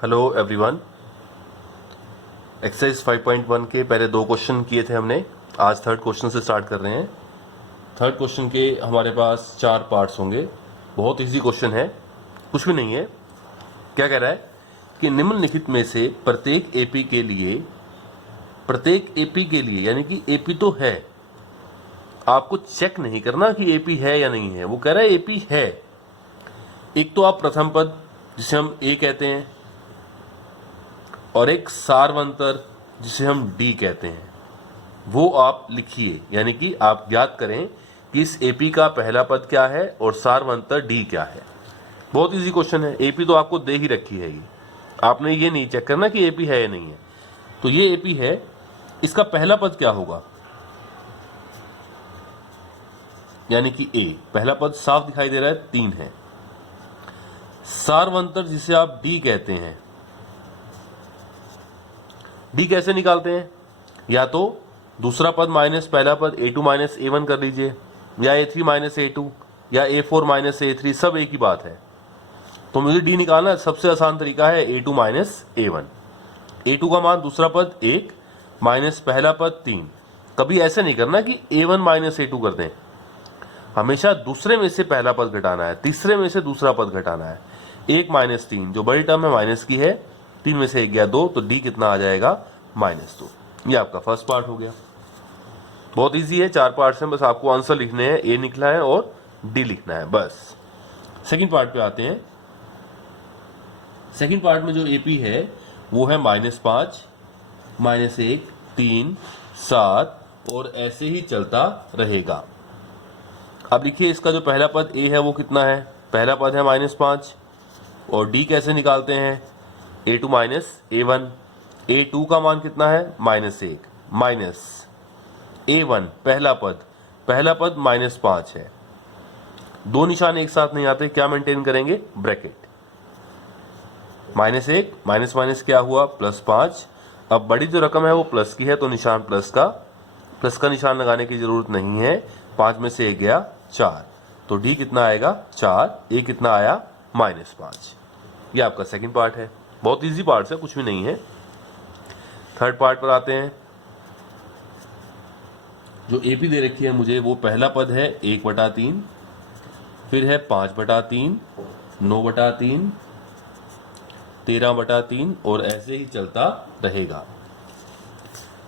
Hello everyone. Exercise 5.1 के पहले 2 question किए थे हमने। आज थर्ड क्वेश्चन से स्टार्ट कर रहे हैं। थर्ड क्वेश्चन के हमारे पास 4 पार्ट्स होंगे। बहुत इजी क्वेश्चन है, कुछ भी नहीं है। क्या कह रहा है कि निम्नलिखित में से प्रत्येक एपी के लिए यानी कि एपी तो है, आपको चेक नहीं करना कि एपी है या नहीं है। वो कह रहा है एपी है। एक तो आप प्रथम पद जिसे हम ए कहते हैं और एक सार्वंतर जिसे हम डी कहते हैं, वो आप लिखिए। यानी कि आप याद करें कि इस एपी का पहला पद क्या है और सार्वंतर डी क्या है। बहुत इजी क्वेश्चन है। एपी तो आपको दे ही रखी है, आपने ये नहीं चेक करना कि एपी है या नहीं है। तो ये एपी है, इसका पहला पद क्या होगा, यानी कि ए। पहला पद साफ दिखाई दे रहा है, 3 है। सार्वंतर जिसे आप डी कहते हैं, डी कैसे निकालते हैं? या तो दूसरा पद माइनस पहला पद a2 माइनस a1 कर लीजिए, या a3 माइनस a2, या a4 माइनस a3, सब एक ही बात है। तो मुझे डी निकालना सबसे आसान तरीका है a2 माइनस a1। a2 का मान दूसरा पद 1 माइनस पहला पद 3। कभी ऐसे नहीं करना कि a1 माइनस a2 कर दें, हमेशा दूसरे में से पहला पद घटाना है, तीसरे में से दूसरा पद घटाना है। 1 माइनस 3, जो बड़ी टर्म है माइनस की है, 3 में से 1 गया 2, तो डी कितना आ जाएगा, -2। ये आपका फर्स्ट पार्ट हो गया। बहुत इजी है, 4 पार्ट्स हैं, बस आपको आंसर लिखने हैं। ए लिखना है और डी लिखना है, बस। सेकंड पार्ट पे आते हैं। सेकंड पार्ट में जो एपी है वो है -5, -1, 3, 7 और ऐसे ही चलता रहेगा। अब लिखिए, इसका जो पहला पद ए है वो कितना है? पहला पद है -5। और डी कैसे निकालते हैं? a2 minus a1। a2 का मान कितना है? -1 माइनस a1 पहला पद -5 है। 2 निशान एक साथ नहीं आते, क्या मेंटेन करेंगे? ब्रैकेट। -1 माइनस माइनस क्या हुआ? +5। अब बड़ी जो रकम है वो प्लस की है, तो निशान प्लस का निशान लगाने की जरूरत नहीं है। 5 में से 1 गया 4, तो डी कितना आएगा? 4। ए कितना आया? -5। ये आपका सेकंड पार्ट है। बहुत इजी पार्ट है, कुछ भी नहीं है। थर्ड पार्ट पर आते हैं। जो एपी दे रखी है मुझे, वो पहला पद है 1/3, फिर है 5/3, 9/3, 13/3 और ऐसे ही चलता रहेगा।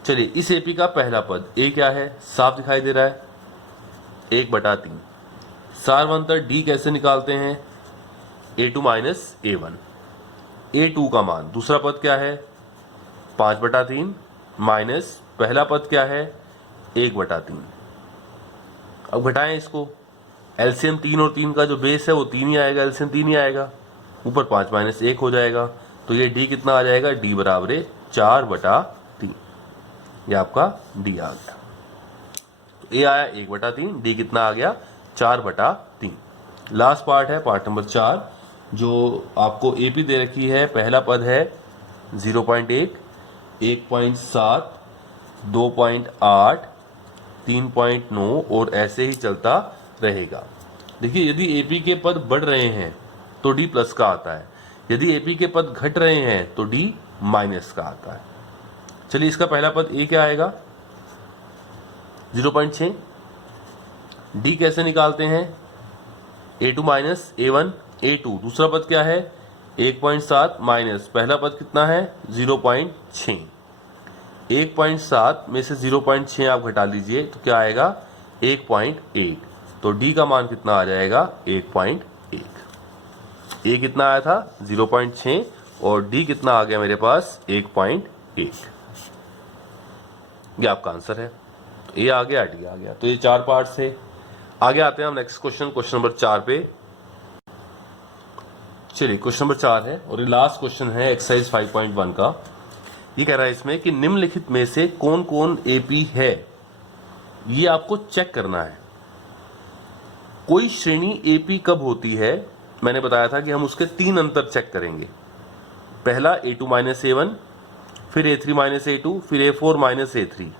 चलिए, इस एपी का पहला पद ए क्या है? साफ दिखाई दे रहा है, 1/3। सार्वंतर डी कैसे निकालते हैं? a2 minus a1। a2 का मान दूसरा पद क्या है? 5/3 माइनस पहला पद क्या है? 1/3। अब घटाएं इसको। एलसीएम 3 और 3 का जो बेस है वो 3 ही आएगा, एलसीएम 3 ही आएगा। ऊपर 5 माइनस 1 हो जाएगा, तो ये डी कितना आ जाएगा? डी बराबर 4/3। ये आपका डी आ गया। तो ए आया 1/3, डी कितना आ गया? 4/3। लास्ट पार्ट है पार्ट नंबर 4, जो आपको एपी दे रखी है। पहला पद है 0.1, 1.7, 2.8, 3.9 और ऐसे ही चलता रहेगा। देखिए, यदि एपी के पद बढ़ रहे हैं तो डी प्लस का आता है, यदि एपी के पद घट रहे हैं तो डी माइनस का आता है। चलिए, इसका पहला पद ए क्या आएगा? 0.6। डी कैसे निकालते हैं? a2 minus a1। a2 दूसरा पद क्या है? 1.7 माइनस पहला पद कितना है? 0.6। 1.7 में से 0.6 आप घटा लीजिए तो क्या आएगा? 1.1। तो डी का मान कितना आ जाएगा? 1.1। ए कितना आया था? 0.6 और डी कितना आ गया मेरे पास? 1.1। ये आपका आंसर है। तो ए आ गया, डी आ गया। तो ये 4 पार्ट से आगे आते हैं हम नेक्स्ट क्वेश्चन नंबर 4 पे। चलिए, क्वेश्चन नंबर 4 है और ये लास्ट क्वेश्चन है एक्सरसाइज 5.1 का। ये कह रहा है इसमें कि निम्नलिखित में से कौन कौन एपी है, ये आपको चेक करना है। कोई श्रेणी एपी कब होती है? मैंने बताया था कि हम उसके 3 अंतर चेक करेंगे। पहला a2 माइनस a1, फिर a3 माइनस a2, फिर a4 माइनस a3।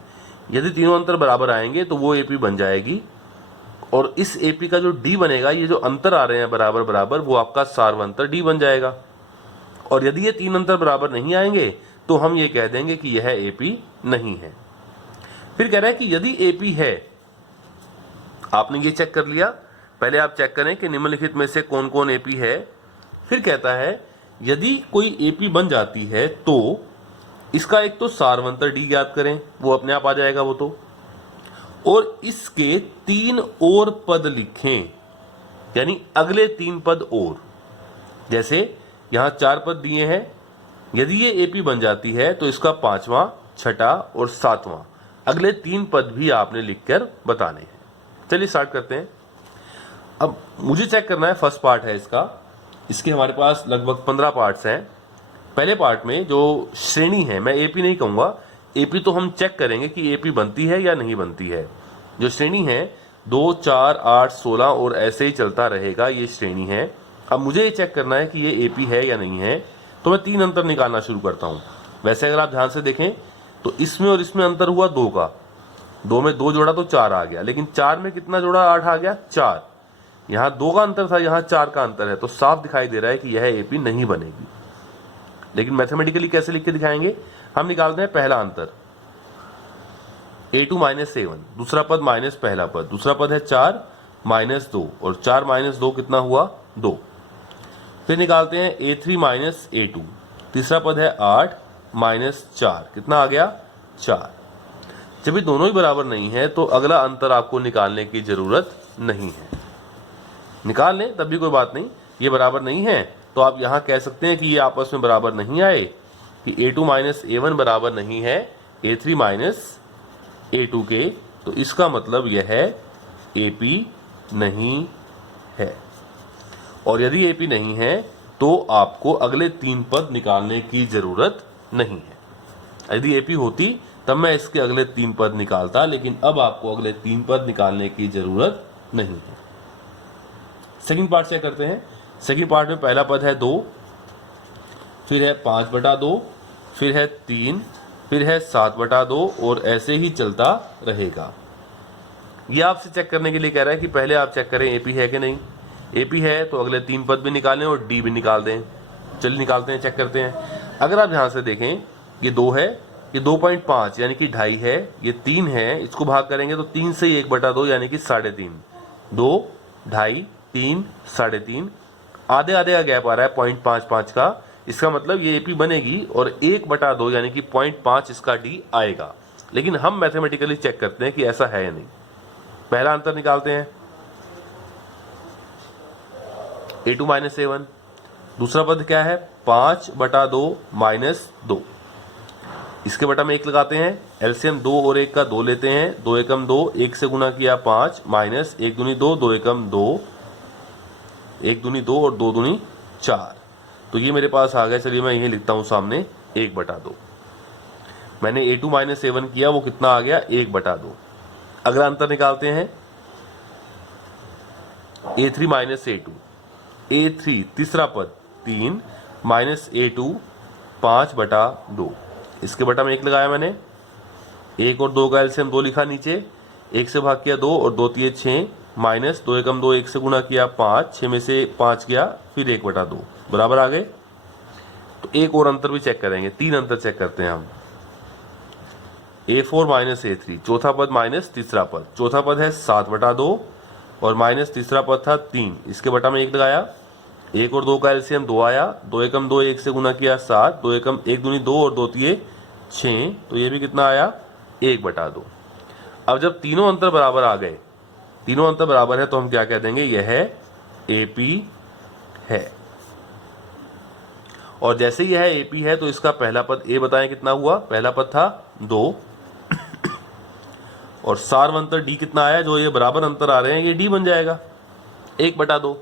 यदि तीनों अंतर बराबर आएंगे तो वो एपी बन जाएगी। और इस एपी का जो डी बनेगा, ये जो अंतर आ रहे हैं बराबर बराबर, वो आपका सार्वंतर डी बन जाएगा। और यदि ये तीन अंतर बराबर नहीं आएंगे तो हम ये कह देंगे कि यह एपी नहीं है। फिर कह रहा है कि यदि एपी है, आपने ये चेक कर लिया, पहले आप चेक करें कि निम्नलिखित में से कौन कौन एपी है। फिर कहता है यदि कोई एपी बन जाती है तो इसका एक तो सारवंतर डी ज्ञात करें, वो अपने आप आ जाएगा वो तो, और इसके तीन और पद लिखें, यानी अगले तीन पद और। जैसे यहां चार पद दिए हैं, यदि ये एपी बन जाती है तो इसका पांचवां, छठा और सातवां अगले तीन पद भी आपने लिखकर बताने हैं। चलिए स्टार्ट करते हैं। अब मुझे चेक करना है, फर्स्ट पार्ट है इसका, इसके हमारे पास लगभग 15 पार्ट्स हैं। पहले पार्ट में जो श्रेणी है, मैं एपी नहीं कहूंगा, एपी तो हम चेक करेंगे कि एपी बनती है या नहीं बनती है। जो श्रेणी है 2, 4, 8, 16 और ऐसे ही चलता रहेगा, ये श्रेणी है। अब मुझे ये चेक करना है कि ये एपी है या नहीं है, तो मैं तीन अंतर निकालना शुरू करता हूं। वैसे अगर आप ध्यान से देखें तो इसमें और इसमें अंतर हुआ 2 का, 2 में 2 जोड़ा तो 4 आ गया, लेकिन 4 में कितना जोड़ा 8 आ गया, 4। यहां 2 का अंतर था, यहां 4 का अंतर है, तो साफ दिखाई दे रहा है कि यह एपी नहीं बनेगी। लेकिन मैथमेटिकली कैसे लिख के दिखाएंगे, हम निकालते हैं पहला अंतर a2 माइनस a1, दूसरा पद माइनस पहला पद, दूसरा पद है 4 माइनस 2 और 4 माइनस 2 कितना हुआ 2। फिर निकालते हैं a3 माइनस a2, तीसरा पद है 8 माइनस 4, कितना आ गया 4। जब ये दोनों ही बराबर नहीं है तो अगला अंतर आपको निकालने की जरूरत नहीं है, निकाल लें तब भी कोई बात नहीं। ये बराबर नहीं है तो आप यहां कह सकते हैं कि ये आपस में बराबर नहीं आए, कि a2 माइनस a1 बराबर नहीं है a3 माइनस a2 के, तो इसका मतलब यह है AP नहीं है। और यदि AP नहीं है तो आपको अगले तीन पद निकालने की जरूरत नहीं है। यदि AP होती तब मैं इसके अगले तीन पद निकालता, लेकिन अब आपको अगले तीन पद निकालने की जरूरत नहीं है। सेकंड पार्ट चेक करते हैं। सेकंड पार्ट में पहला पद है 2, फिर है 5/2, फिर है 3, फिर है 7/2 और ऐसे ही चलता रहेगा। ये आपसे चेक करने के लिए कह रहा है कि पहले आप चेक करें एपी है कि नहीं। एपी है तो अगले तीन पद भी निकालें और डी भी निकाल दें। चलिए निकालते हैं, चेक करते हैं। अगर आप ध्यान से देखें, ये 2 है, ये 2.5 यानी कि 2.5 है, ये 3 है, इसको भाग करेंगे तो 3 से 1/2 यानी कि 3.5, 2, 2.5, 3, 3.5, आधे आधे का गैप आ रहा है 0.55 का। इसका मतलब ये एपी बनेगी और 1/2 यानी कि 0.5 इसका डी आएगा। लेकिन हम मैथमेटिकली चेक करते हैं कि ऐसा है या नहीं। पहला अंतर निकालते हैं a2 माइनस a1, दूसरा पद क्या है 5/2 माइनस 2, इसके बटा में 1 लगाते हैं, एलसीएम 2 और 1 का 2 लेते हैं, 2 एकम 2, 1 से गुना किया 5 माइनस 1 दूनी 2, 2 एकम 2, 1 दूनी 2 और 2 दूनी 4, तो ये मेरे पास आ गया। चलिए मैं यही लिखता हूं सामने 1/2। मैंने a2 माइनस a1 किया, वो कितना आ गया 1/2। अगला अंतर निकालते हैं a3 माइनस a2, a3 तीसरा पद 3 माइनस a2 5/2, इसके बटा में 1 लगाया मैंने, 1 और 2 का एलसीएम 2 लिखा नीचे, 1 से भाग किया 2 और 2 3 6 माइनस 2 एकम 2, 1 से गुना किया 5, 6 में से 5 गया, फिर 1/2 बराबर आ गए। तो एक और अंतर भी चेक करेंगे, 3 अंतर चेक करते हैं हम। a4 माइनस a3, चौथा पद माइनस तीसरा पद, चौथा पद है 7/2 और माइनस तीसरा पद था 3, इसके बटा में 1 लगाया, 1 और 2 का एलसीएम 2 आया, 2 एकम 2, 1 से गुना किया 7, 2 एकम 1 दूनी 2 और 2 3 6, तो ये भी कितना आया 1/2। अब जब तीनों अंतर बराबर आ गए, तीनों अंतर बराबर है, तो हम क्या कह देंगे, यह एपी है। और जैसे यह एपी है तो इसका पहला पद ए बताएं कितना हुआ, पहला पद था 2 और सार्वंतर डी कितना आया, जो ये बराबर अंतर आ रहे हैं ये डी बन जाएगा 1/2।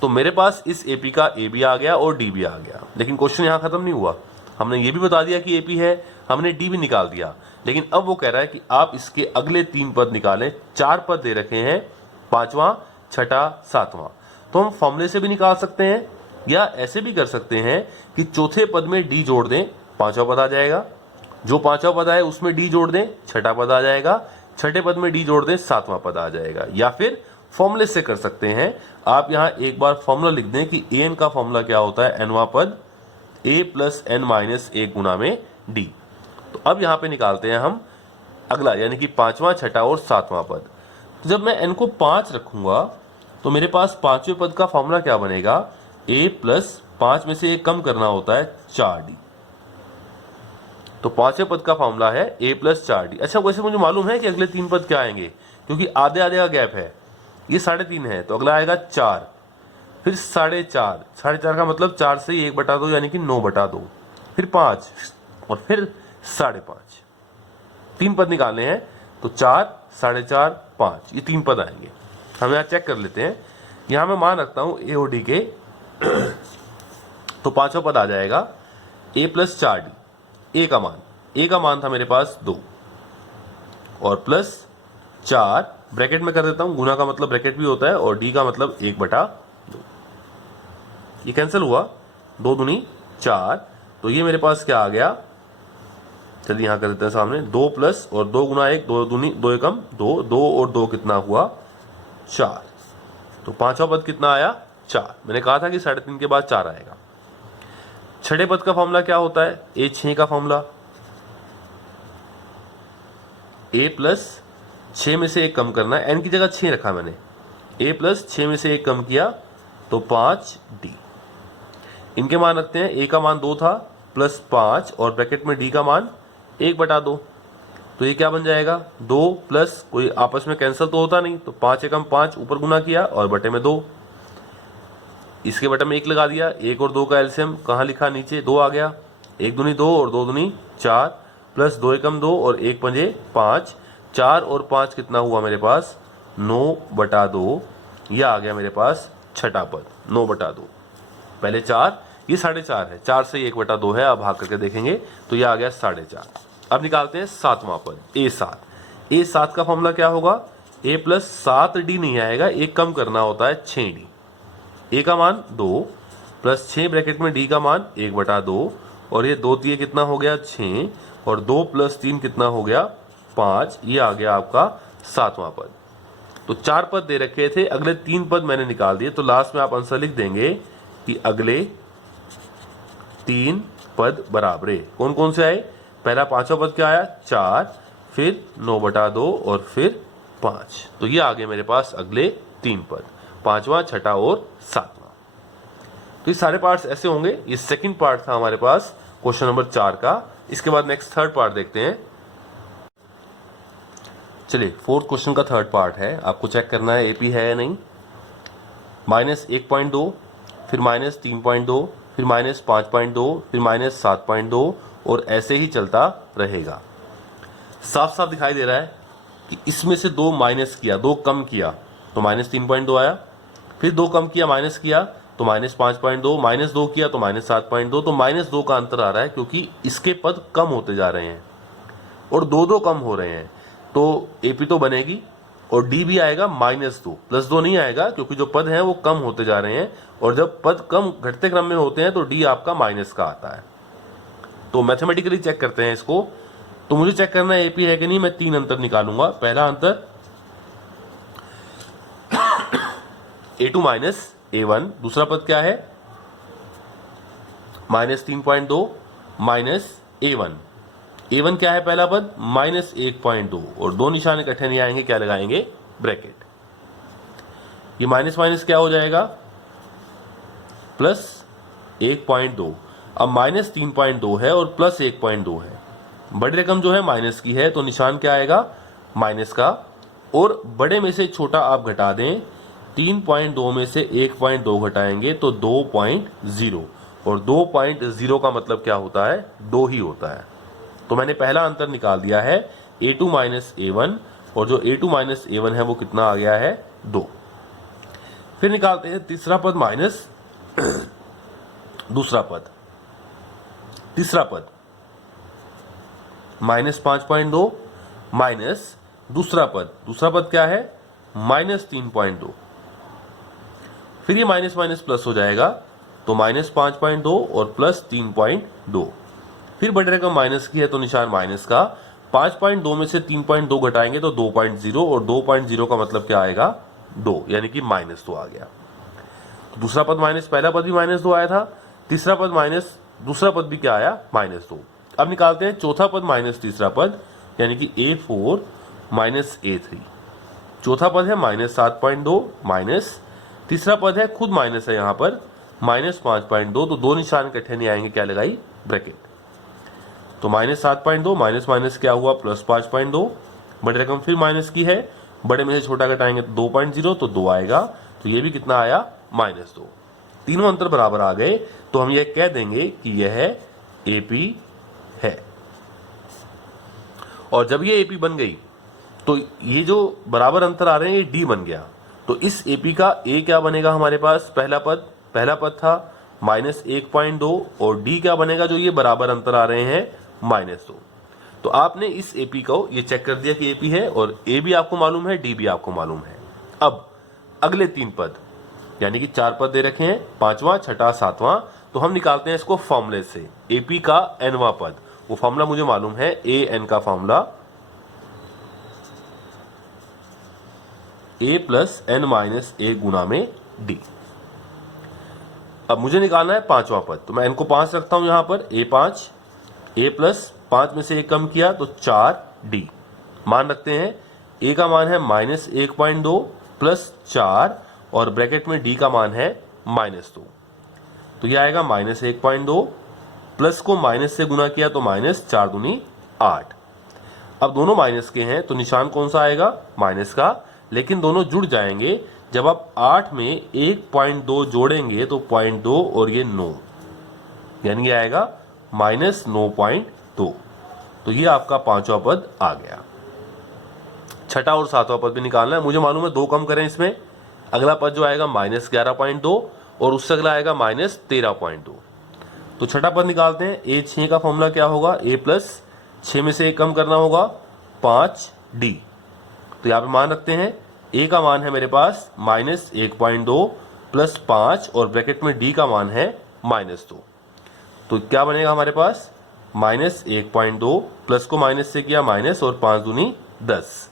तो मेरे पास इस एपी का ए भी आ गया और डी भी आ गया। लेकिन क्वेश्चन यहां खत्म नहीं हुआ, हमने ये भी बता दिया कि एपी है, हमने डी भी निकाल दिया। लेकिन अब वो कह रहा है कि आप इसके अगले 3 पद निकालें। 4 पद दे रखे हैं, 5वां, 6ठा, 7वां। तो हम फॉर्मूले से भी निकाल सकते हैं या ऐसे भी कर सकते हैं कि चौथे पद में डी जोड़ दें, 5वां पद आ जाएगा, जो 5वां पद आए उसमें डी जोड़ दें, 6ठा पद आ जाएगा, छठे पद में डी जोड़ दें, 7वां पद आ जाएगा। या फिर फॉर्मूले से कर सकते हैं। आप यहाँ एक बार फॉर्मूला लिख दें कि an का फॉर्मूला क्या होता है, nवां पद a प्लस n माइनस 1 गुना में d। तो अब यहाँ पे निकालते हैं हम अगला, यानी कि पांचवा, छठा और सातवां पद। तो जब मैं n को 5 रखूंगा तो मेरे पास पांचवें पद का फॉर्मूला क्या बनेगा, a प्लस 5 में से 1 कम करना होता है 4d। तो पांचवें पद का फॉर्मूला है a प्लस 4d। अच्छा, वैसे मुझे मालूम है कि अगले 3 पद क्या आएंगे, क्योंकि आधे आधे का गैप है, ये 3.5 है, तो अगला आएगा 4, फिर 4.5, 4.5 का मतलब 4 से 1/2 यानी कि 9/2, फिर 5 और फिर 5.5। 3 पद निकालने हैं तो 4, 4.5, 5, ये 3 पद आएंगे। हम यहाँ चेक कर लेते हैं। यहाँ मैं मान रखता हूँ a और d के तो पांचवा पद आ जाएगा a प्लस 4d। a का मान था मेरे पास 2 और प्लस 4 ब्रैकेट में कर देता हूं, गुना का मतलब ब्रैकेट भी होता है, और d का मतलब 1/2। ये कैंसिल हुआ, 2 दूनी 4, तो ये मेरे पास क्या आ गया, चलिए यहां कर देते हैं सामने, 2 प्लस और 2 गुना 1, 2 दूनी 2 एकम 2, 2 और 2 कितना हुआ 4। तो पांचवा पद कितना आया 4। मैंने कहा था कि 3.5 के बाद 4 आएगा। छठे पद का फॉर्मूला क्या होता है, a 6 का फॉर्मूला, a प्लस 6 में से 1 कम करना है, n की जगह 6 रखा मैंने, a प्लस 6 में से 1 कम किया तो 5d। इनके मान रखते हैं, a का मान 2 था प्लस 5 और ब्रैकेट में d का मान 1/2, तो ये क्या बन जाएगा, 2 प्लस कोई आपस में कैंसिल तो होता नहीं, तो 5 एकम 5 ऊपर गुना किया और बटे में 2, इसके बटे में 1 लगा दिया, 1 और 2 का एलसीएम कहाँ लिखा, नीचे 2 आ गया, 1 दूनी 2 और 2 दूनी 4 प्लस 2 एकम 2 और 1 पंजे 5, 4 और 5 कितना हुआ मेरे पास 9/2। यह आ गया मेरे पास छठा पद 9/2। पहले 4, ये 4.5 है, 4 से 1/2 है, अब भाग करके देखेंगे तो यह आ गया 4.5। अब निकालते हैं सातवां पद a7। a7 का फॉर्मूला क्या होगा, a प्लस 7d नहीं आएगा, एक कम करना होता है 6d। a का मान 2 प्लस 6 ब्रैकेट में d का मान 1/2 और ये 2 3 कितना हो गया 6 और 2 प्लस 3 कितना हो गया 5। ये आ गया आपका सातवां पद। तो 4 पद दे रखे थे, अगले 3 पद मैंने निकाल दिए, तो लास्ट में आप आंसर लिख देंगे कि अगले 3 पद बराबरे कौन कौन से आए। पहला पांचवा पद क्या आया 4, फिर 9/2 और फिर 5। तो ये आ गए मेरे पास अगले 3 पद, पांचवा, छठा और सातवां। तो ये सारे पार्ट्स ऐसे होंगे। ये सेकंड पार्ट था हमारे पास क्वेश्चन नंबर 4 का। इसके बाद नेक्स्ट थर्ड पार्ट देखते हैं। चलिए, फोर्थ क्वेश्चन का थर्ड पार्ट है, आपको चेक करना है एपी है या नहीं। -1.2, फिर -3.2, फिर -5.2, फिर -7.2 और ऐसे ही चलता रहेगा। साफ साफ दिखाई दे रहा है कि इसमें से 2 माइनस किया, 2 कम किया तो -3.2 आया, फिर 2 कम किया माइनस किया तो -5.2, -2 किया तो -7.2। तो -2 का अंतर आ रहा है क्योंकि इसके पद कम होते जा रहे हैं और 2 कम हो रहे हैं, तो एपी तो बनेगी और डी भी आएगा -2, +2 नहीं आएगा क्योंकि जो पद हैं वो कम होते जा रहे हैं, और जब पद कम घटते क्रम में होते हैं तो डी आपका माइनस का आता है। तो मैथमेटिकली चेक करते हैं इसको। तो मुझे चेक करना है एपी है कि नहीं। मैं 3 अंतर निकालूंगा। पहला अंतर a2 - a1, दूसरा पद क्या है -3.2 -a1। a1 क्या है पहला पद -1.2 और 2 निशान इकट्ठे नहीं आएंगे, क्या लगाएंगे ब्रैकेट। ये माइनस माइनस क्या हो जाएगा +1.2। अब -3.2 है और +1.2 है, बड़ी रकम जो है माइनस की है तो निशान क्या आएगा माइनस का, और बड़े में से छोटा आप घटा दें। 3.2 में से 1.2 घटाएंगे तो 2.0 और 2.0 का मतलब क्या होता है 2 ही होता है। तो मैंने पहला अंतर निकाल दिया है a2 - a1, और जो a2 - a1 है वो कितना आ गया है 2। फिर निकालते हैं तीसरा पद माइनस दूसरा पद। तीसरा पद -5.2 माइनस दूसरा पद क्या है -3.2। फिर ये माइनस माइनस प्लस हो जाएगा तो -5.2 और +3.2। फिर बड़ी रकम माइनस की है तो निशान माइनस का। 5.2 में से 3.2 घटाएंगे तो 2.0 और 2.0 का मतलब क्या आएगा 2 यानी कि -2 आ गया। तो दूसरा पद माइनस पहला पद भी -2 आया था, तीसरा पद माइनस दूसरा पद भी क्या आया -2। अब निकालते हैं चौथा पद माइनस तीसरा पद यानी कि A4 माइनस A3। चौथा पद है -7.2 माइनस तीसरा पद है खुद माइनस है यहाँ पर -5.2, तो दो निशान इकट्ठे नहीं आएंगे, क्या लगाई ब्रैकेट। तो -7.2 माइनस माइनस क्या हुआ +5.2, बड़ी रकम फिर माइनस की है, बड़े में से छोटा घटाएंगे तो 2.0 तो 2 आएगा, तो ये भी कितना आया -2। तीनों अंतर बराबर आ गए तो हम ये कह देंगे कि यह AP है। और जब ये AP बन गई तो ये जो बराबर अंतर आ रहे हैं ये D बन गया। तो इस AP का A क्या बनेगा हमारे पास, पहला पद था -1.2 और D क्या बनेगा जो ये बराबर अंतर आ रहे हैं -2। तो आपने इस AP को ये चेक कर दिया कि AP है और A भी आपको मालूम है, D भी आपको मालूम है। अब अगले 3 पद यानी कि 4 पद दे रखे हैं, 5वां 6वां 7वां, तो हम निकालते हैं इसको फॉर्मूले से। AP का nवां पद, वो फॉर्मूला मुझे मालूम है, AN का फॉर्मूला A + n - A गुना में D। अब मुझे निकालना है 5वां पद, तो मैं n को 5 रखता हूं यहां पर, A5 A + 5 में से 1 कम किया तो 4D। मान रखते हैं A का मान है -1.2 + 4 और ब्रैकेट में D का मान है -2, तो ये आएगा -1.2, प्लस को माइनस से गुना किया तो -4 दूनी 8। अब दोनों माइनस के हैं तो निशान कौन सा आएगा, माइनस का, लेकिन दोनों जुड़ जाएंगे जब आप 8 में 1.2 जोड़ेंगे तो 0.2 और ये 9 यानी ये आएगा -9.2। तो ये आपका 5वां पद आ गया। 6वां और 7वां पद भी निकालना है, मुझे मालूम है 2 कम करें इसमें, अगला पद जो आएगा -11.2 और उससे अगला आएगा -13.2। तो 6वां पद निकालते हैं। A6 का फॉर्मूला क्या होगा, A + 6 में से 1 कम करना होगा 5D। तो यहाँ पे मान रखते हैं A का मान है मेरे पास -1.2 + 5 और ब्रैकेट में D का मान है -2। तो क्या बनेगा हमारे पास -1.2, प्लस को माइनस से किया माइनस और 5 दूनी 10।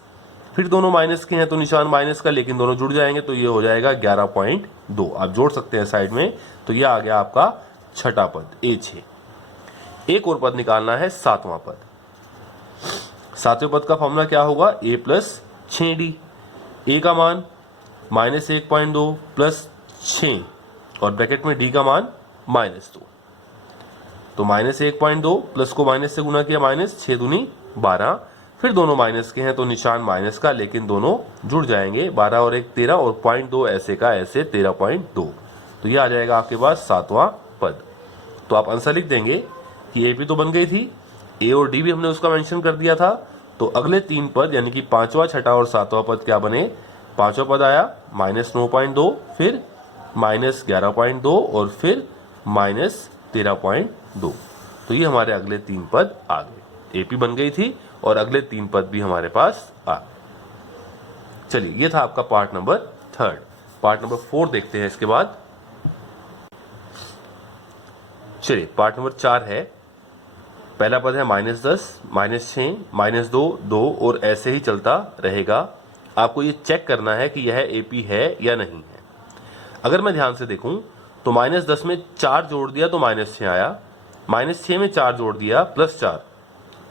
फिर दोनों माइनस के हैं तो निशान माइनस का, लेकिन दोनों जुड़ जाएंगे तो ये हो जाएगा 11.2। आप जोड़ सकते हैं साइड में, तो ये आ गया आपका 6वां पद A6। एक और पद निकालना है 7वां पद। 7वें पद का फॉर्मूला क्या होगा, A + 6D। A का मान -1.2 + 6 और ब्रैकेट में D का मान -2। तो -1.2 प्लस को माइनस से गुना किया -6 दूनी 12। फिर दोनों माइनस के हैं तो निशान माइनस का, लेकिन दोनों जुड़ जाएंगे, 12 और 1 13 और 0.2 ऐसे का ऐसे 13.2। तो ये आ जाएगा आपके पास 7वां पद। तो आप आंसर लिख देंगे कि AP तो बन गई थी, A और D भी हमने उसका मेंशन कर दिया था। तो अगले 3 पद यानी कि 5वां 6वां और 7वां पद क्या बने, 5वां पद आया -9.2, फिर -11.2 और फिर -13.2। तो ये हमारे अगले 3 पद आ गए। AP बन गई थी और अगले 3 पद भी हमारे पास आ गए। चलिए, ये था आपका पार्ट नंबर 3। पार्ट नंबर 4 देखते हैं इसके बाद। चलिए, पार्ट नंबर 4 है। पहला पद है -10 -6 -2 2 और ऐसे ही चलता रहेगा। आपको ये चेक करना है कि यह AP है या नहीं है। अगर मैं ध्यान से देखूं तो -10 में 4 जोड़ दिया तो -6 आया, -6 में 4 जोड़ दिया +4,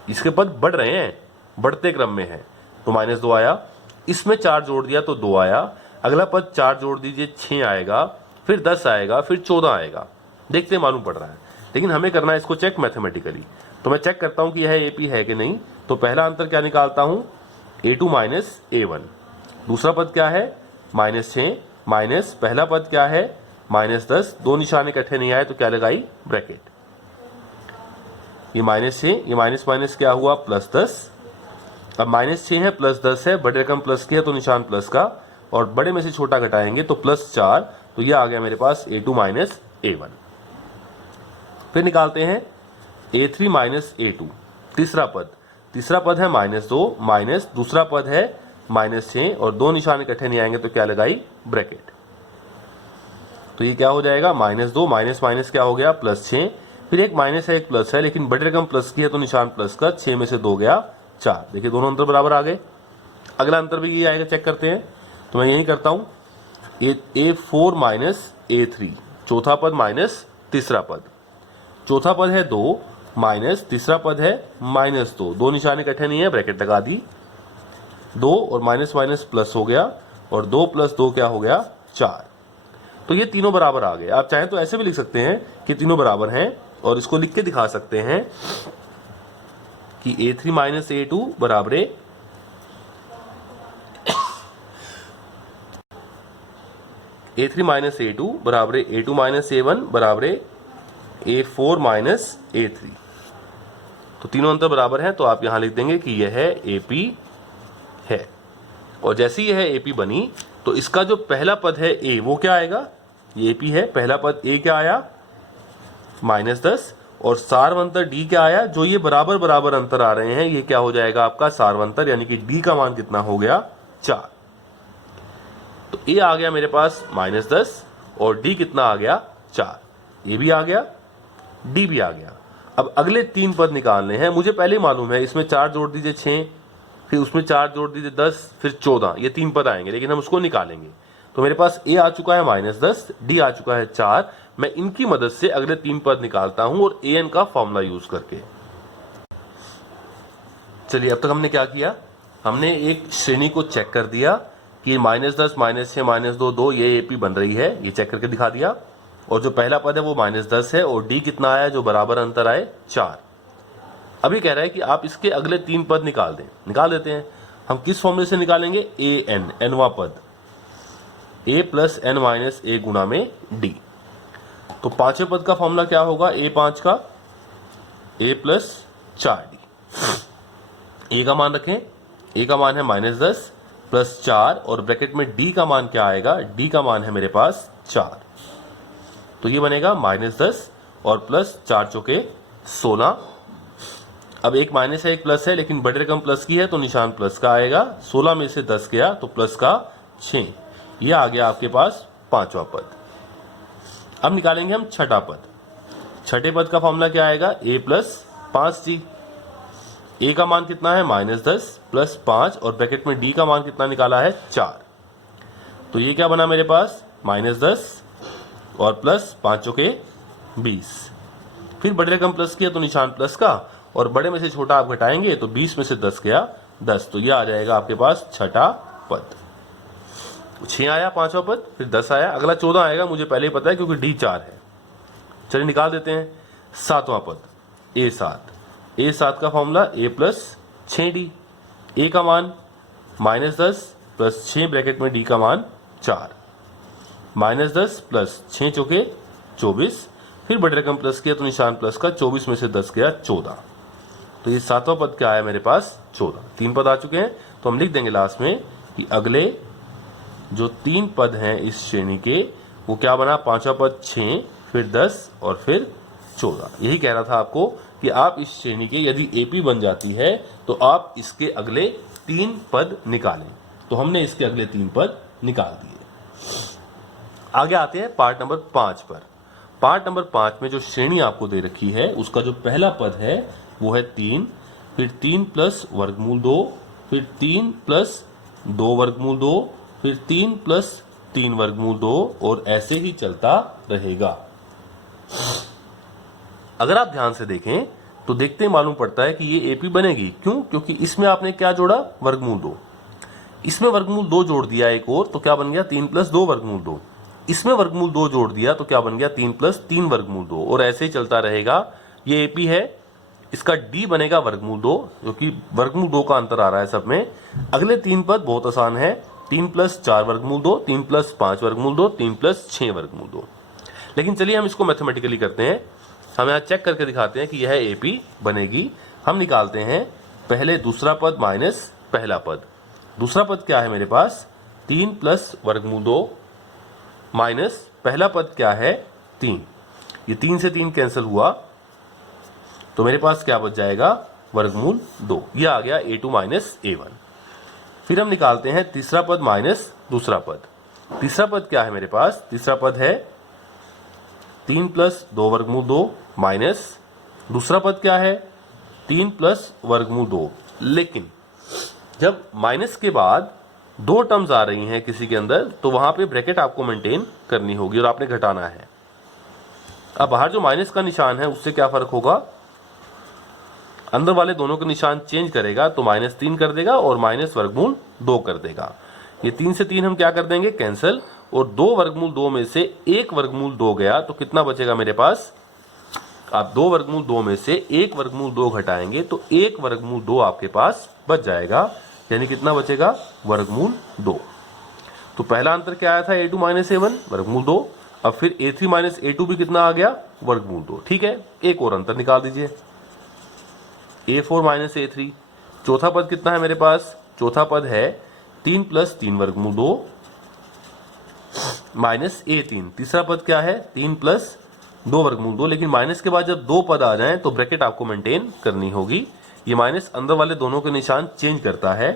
इसके पद बढ़ रहे हैं, बढ़ते क्रम में है, तो -2 आया। इसमें 4 जोड़ दिया तो 2 आया, अगला पद 4 जोड़ दीजिए 6 आएगा, फिर 10 आएगा, फिर 14 आएगा। देखते मालूम पड़ रहा है, लेकिन हमें करना है इसको चेक मैथमेटिकली। तो मैं चेक करता हूं कि यह AP है कि नहीं। तो पहला अंतर क्या निकालता हूं, A2 - A1। दूसरा पद क्या है, -6 माइनस पहला पद क्या है, -10। दो निशान इकट्ठे नहीं आए तो क्या लगाई, ब्रैकेट। ये -6, ये माइनस माइनस क्या हुआ, +10। अब -6 है +10 है, बड़े रकम प्लस की है तो निशान प्लस का, और बड़े में से छोटा घटाएंगे तो +4। तो ये आ गया मेरे पास A2 - A1। फिर निकालते हैं A3 - A2। तीसरा पद है -2 माइनस दूसरा पद है -6 और दो निशान इकट्ठे नहीं आएंगे तो क्या लगाई, ब्रैकेट। तो ये क्या हो जाएगा, -2 माइनस माइनस क्या हो गया, +6। फिर एक माइनस है एक प्लस है, लेकिन बड़ी रकम प्लस की है तो निशान प्लस का, 6 में से 2 गया 4। देखिए दोनों अंतर बराबर आ गए। अगला अंतर भी ये आएगा, चेक करते हैं। तो मैं यही करता हूं, A4 माइनस A3, चौथा पद माइनस तीसरा पद, चौथा पद है 2 माइनस तीसरा पद है -2, दो निशान इकट्ठे नहीं है, ब्रैकेट लगा दी, 2 और माइनस माइनस प्लस हो गया, और 2 + 2 क्या हो गया 4। तो ये तीनों बराबर आ गए। आप चाहें तो ऐसे भी लिख सकते हैं कि तीनों बराबर हैं, और इसको लिख के दिखा सकते हैं कि A3 माइनस A2 बराबर A3 माइनस A2 बराबर A2 माइनस A1 बराबर A4 माइनस A3। तो तीनों अंतर बराबर हैं, तो आप यहां लिख देंगे कि यह AP है। और जैसे ही यह AP बनी तो इसका जो पहला पद है A, वो क्या आएगा, ये AP है, पहला पद A क्या आया -10, और सारवंतर D क्या आया, जो ये बराबर बराबर अंतर आ रहे हैं, ये क्या हो जाएगा आपका सारवंतर, यानी कि D का मान कितना हो गया 4। तो A आ गया मेरे पास -10 और D कितना आ गया 4, ये भी आ गया, D भी आ गया। अब अगले 3 पद निकालने हैं, मुझे पहले ही मालूम है, इसमें 4 जोड़ दीजिए 6, फिर उसमें 4 जोड़ दीजिए 10, फिर 14, ये 3 पद आएंगे, लेकिन हम उसको निकालेंगे। तो मेरे पास A आ चुका है -10, D आ चुका है 4, मैं इनकी मदद से अगले 3 पद निकालता हूं, और AN का फॉर्मूला यूज करके। चलिए, अब तक हमने क्या किया, हमने एक श्रेणी को चेक कर दिया कि -10 -6 -2 2 ये AP बन रही है, ये चेक करके दिखा दिया, और जो पहला पद है वो -10 है, और D कितना आया, जो बराबर अंतर आए 4। अभी कह रहा है कि आप इसके अगले 3 पद निकाल दें, निकाल देते हैं। हम किस फॉर्मूले से निकालेंगे, AN, nवां पद, A + n - A गुणा में D। तो पांचवें पद का फॉर्मूला क्या होगा, A5 का, A + 4D। A का मान रखें, A का मान है -10 + 4, और ब्रैकेट में D का मान क्या आएगा, D का मान है मेरे पास 4। तो ये बनेगा -10 और +4 चौके 16। अब एक माइनस है एक प्लस है, लेकिन बड़ी रकम प्लस की है तो निशान प्लस का आएगा। 16 में से 10 गया तो प्लस का 6, ये आ गया आपके पास पांचवा पद। अब निकालेंगे हम छठा पद। छठे पद का फॉर्मूला क्या आएगा, A + 5D। A का मान कितना है, -10 + 5, और ब्रैकेट में D का मान कितना निकाला है, 4। तो ये क्या बना मेरे पास, -10 और +5 चौके 20। फिर बड़ी रकम प्लस किया तो निशान प्लस का, और बड़े में से छोटा आप घटाएंगे तो 20 में से 10 गया 10। तो ये आ जाएगा आपके पास छठा पद। 6 आया पांचवा पद, फिर 10 आया, अगला 14 आएगा, मुझे पहले ही पता है क्योंकि D 4 है। चलिए निकाल देते हैं। सातवां पद A7 का फॉर्मूला A + 6D। A का मान -10 + 6, ब्रैकेट में D का मान 4। -10 + 6 चौके 24, फिर बड़ी रकम प्लस किया तो निशान प्लस का, 24 में से 10 गया 14। तो ये सातवां पद क्या आया मेरे पास, 14। 3 पद आ चुके हैं, तो हम लिख देंगे लास्ट में कि अगले जो 3 पद हैं इस श्रेणी के, वो क्या बना, पांचवा पद 6, फिर 10 और फिर 14। यही कह रहा था आपको कि आप इस श्रेणी के यदि AP बन जाती है तो आप इसके अगले 3 पद निकालें। तो हमने इसके अगले 3 पद निकाल दिए। आगे आते हैं पार्ट नंबर 5 पर। पार्ट नंबर 5 में जो श्रेणी आपको दे रखी है, उसका जो पहला पद है वो है 3, फिर 3 + वर्गमूल 2, फिर 3 + 2 वर्गमूल 2, फिर 3 + 3 वर्गमूल 2, और ऐसे ही चलता रहेगा। अगर आप ध्यान से देखें तो देखते ही मालूम पड़ता है कि ये AP बनेगी। क्यों? क्योंकि इसमें आपने क्या जोड़ा, वर्गमूल 2। इसमें वर्गमूल 2 जोड़ दिया एक और, तो क्या बन गया, 3 + 2 वर्गमूल 2। इसमें वर्गमूल 2 जोड़ दिया तो क्या बन गया, 3 + 3 वर्गमूल 2, और ऐसे ही चलता रहेगा। ये AP है, इसका D बनेगा वर्गमूल 2, जो कि वर्गमूल 2 का अंतर आ रहा है सब में। अगले 3 पद बहुत आसान है, 3 + 4 वर्गमूल 2, 3 + 5 वर्गमूल 2, 3 + 6 वर्गमूल 2। लेकिन चलिए हम इसको मैथमेटिकली करते हैं। हम यहाँ चेक करके दिखाते हैं कि यह AP बनेगी। हम निकालते हैं पहले दूसरा पद माइनस पहला पद। दूसरा पद क्या है मेरे पास, 3 + वर्गमूल 2 माइनस पहला पद क्या है, 3। ये 3 से 3 कैंसिल हुआ, तो मेरे पास क्या बच जाएगा, वर्गमूल 2। ये आ गया A2 - A1। फिर हम निकालते हैं तीसरा पद माइनस दूसरा पद। तीसरा पद क्या है मेरे पास, तीसरा पद है 3 + 2 वर्गमूल 2 माइनस दूसरा पद क्या है, 3 + वर्गमूल 2। लेकिन जब माइनस के बाद दो टर्म्स आ रही हैं किसी के अंदर, तो वहां पे ब्रैकेट आपको मेंटेन करनी होगी और आपने घटाना है। अब बाहर जो माइनस का निशान है उससे क्या फर्क होगा, अंदर वाले दोनों के निशान चेंज करेगा तो -3 कर देगा और माइनस वर्गमूल 2 कर देगा। ये 3 से 3 हम क्या कर देंगे, कैंसिल, और 2 वर्गमूल 2 में से 1 वर्गमूल 2 गया तो कितना बचेगा मेरे पास, आप 2 वर्गमूल 2 में से 1 वर्गमूल 2 घटाएंगे तो 1 वर्गमूल 2 आपके पास बच जाएगा, यानी कितना बचेगा, वर्गमूल 2। तो पहला अंतर क्या आया था, a2 - a1 वर्गमूल 2। अब फिर a3 - a2 भी कितना आ गया, वर्गमूल 2। ठीक है, एक और अंतर निकाल दीजिए, a4 - a3। चौथा पद कितना है मेरे पास, चौथा पद है 3 + 3 वर्गमूल 2 माइनस a3। तीसरा पद क्या है, 3 + 2 वर्गमूल 2। लेकिन माइनस के बाद जब दो पद आ जाएं तो ब्रैकेट आपको मेंटेन करनी होगी। ये माइनस अंदर वाले दोनों के निशान चेंज करता है,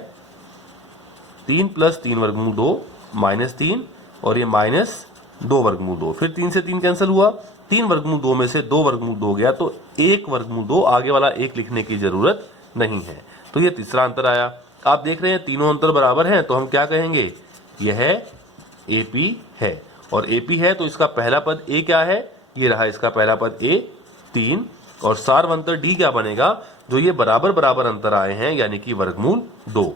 3 + 3 वर्गमूल 2 -3 और ये -2 वर्गमूल 2। फिर 3 से 3 कैंसिल हुआ, 3 वर्गमूल 2 में से 2 वर्गमूल 2 गया तो 1 वर्गमूल 2, आगे वाला 1 लिखने की जरूरत नहीं है। तो ये तीसरा अंतर आया। आप देख रहे हैं तीनों अंतर बराबर हैं, तो हम क्या कहेंगे, यह AP है। और AP है तो इसका पहला पद A क्या है, ये रहा इसका पहला पद A 3, और सारवंतर D क्या बनेगा, जो ये बराबर बराबर अंतर आए हैं यानी कि वर्गमूल 2।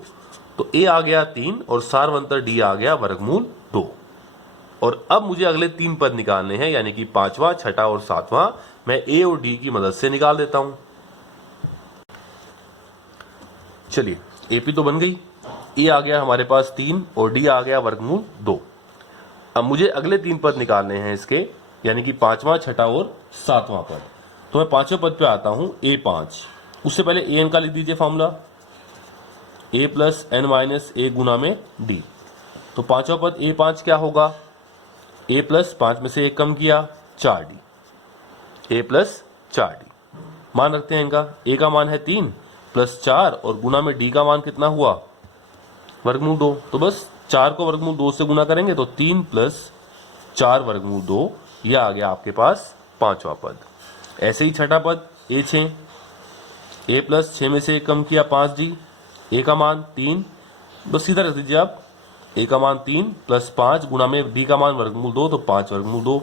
तो A आ गया 3 और सारवंतर D आ गया वर्गमूल 2। और अब मुझे अगले 3 पद निकालने हैं, यानी कि 5वां, 6ठा और 7वां मैं A और D की मदद से निकाल देता हूं। चलिए, AP तो बन गई, A आ गया हमारे पास 3 और D आ गया वर्गमूल 2। अब मुझे अगले 3 पद निकालने हैं इसके, यानी कि 5वां, 6ठा और 7वां पद। तो मैं 5वें पद पे आता हूं, A5। उससे पहले an का लिख दीजिए फॉर्मूला, a + n - a गुना में d। तो 5वां पद A5 क्या होगा, a + 5 में से 1 कम किया 4d, a + 4d। मान रखते हैं इनका, a का मान है 3 + 4 और गुना में d का मान कितना हुआ, वर्गमूल 2। तो बस 4 को वर्गमूल 2 से गुना करेंगे तो 3 + 4 वर्गमूल 2, यह आ गया आपके पास 5वां पद। ऐसे ही 6ठा पद A6, a + 6 में से 1 कम किया 5d, a का मान 3, बस सीधा रख दीजिए आप, a का मान 3 + 5 गुना में d का मान वर्गमूल 2, तो 5 वर्गमूल 2,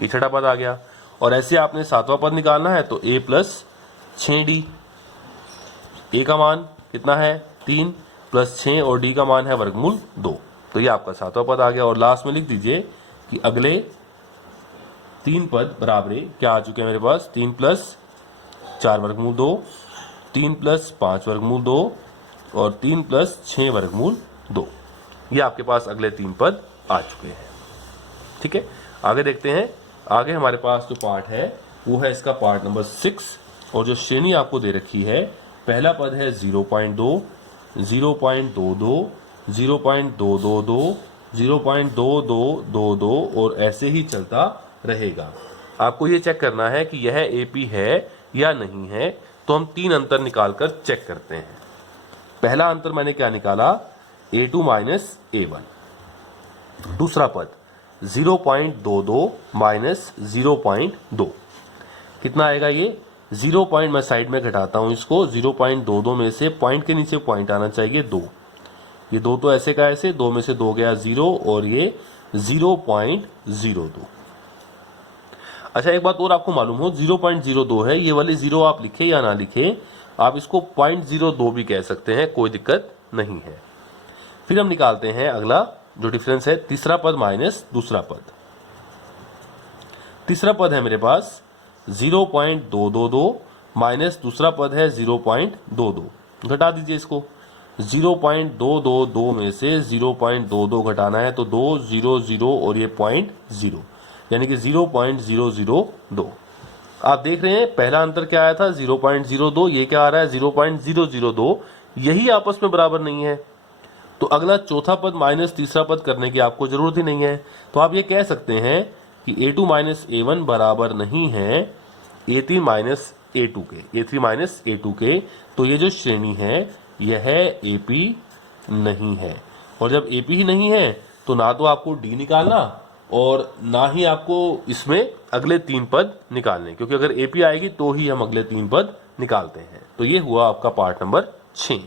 ये 6ठा पद आ गया। और ऐसे आपने 7वां पद निकालना है तो a + 6d, a का मान कितना है 3 + 6 और d का मान है वर्गमूल 2। तो ये आपका 7वां पद आ गया। और लास्ट में लिख दीजिए कि अगले 3 पद बराबरे क्या आ चुके हैं मेरे पास, 3 + 4 वर्गमूल 2, 3 + 5 वर्गमूल 2 और 3 + 6 वर्गमूल 2। ये आपके पास अगले 3 पद आ चुके हैं। ठीक है, आगे देखते हैं। आगे हमारे पास जो पार्ट है वो है इसका पार्ट नंबर 6, और जो श्रेणी आपको दे रखी है, पहला पद है 0.2, 0.22, 0.222, 0.2222 और ऐसे ही चलता रहेगा। आपको ये चेक करना है कि यह AP है या नहीं है, तो हम 3 अंतर निकालकर चेक करते हैं। पहला अंतर मैंने क्या निकाला, a2 - a1। दूसरा पद 0.22 - 0.2, कितना आएगा ये, 0 पॉइंट मैं साइड में घटाता हूं इसको, 0.22 में से पॉइंट के नीचे पॉइंट आना चाहिए 2, ये 2 तो ऐसे का ऐसे, 2 में से 2 गया 0 और ये 0.02। अच्छा, एक बात और आपको मालूम हो, 0.02 है, ये वाले 0 आप लिखे या ना लिखे, आप इसको 0.02 भी कह सकते हैं, कोई दिक्कत नहीं है। फिर हम निकालते हैं अगला जो डिफरेंस है, तीसरा पद माइनस दूसरा पद। तीसरा पद है मेरे पास 0.222 माइनस दूसरा पद है 0.22, घटा दीजिए इसको। 0.222 में से 0.22 घटाना है तो 2 0 0 और ये 0.0, यानी कि 0.002। आप देख रहे हैं पहला अंतर क्या आया था 0.02, ये क्या आ रहा है 0.002, यही आपस में बराबर नहीं है। तो अगला चौथा पद माइनस तीसरा पद करने की आपको जरूरत ही नहीं है। तो आप ये कह सकते हैं कि a2 - a1 बराबर नहीं है a3 - a2 के, a3 - a2 के। तो ये जो श्रेणी है यह AP नहीं है, और जब AP ही नहीं है तो ना तो आपको D निकालना और ना ही आपको इसमें अगले 3 पद निकालने, क्योंकि अगर AP आएगी तो ही हम अगले 3 पद निकालते हैं। तो ये हुआ आपका पार्ट नंबर 6।